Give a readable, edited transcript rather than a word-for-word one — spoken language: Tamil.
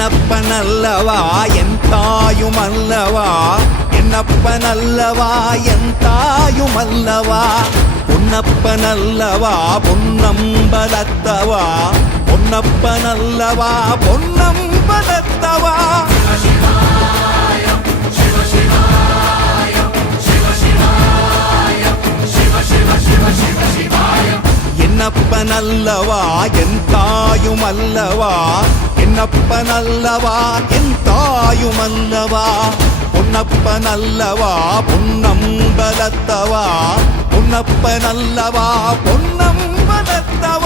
என்னப்பனல்லவா என் தாயுமல்லவா, என்னப்பனல்லவா என் தாயுமல்லவா, பொன்னப்பனல்லவா பொன்னம்பலத்தவா, பொன்னப்பனல்லவா பொன்னம்பலத்தவா. என்னப்பனல்லவா என் தாயுமல்லவா, என்னப்பனல்லவா என் தாயுமல்லவா, பொன்னப்பனல்லவா பொன்னம்பலத்தவா, பொன்னப்பனல்லவா பொன்னம்பலத்தவா.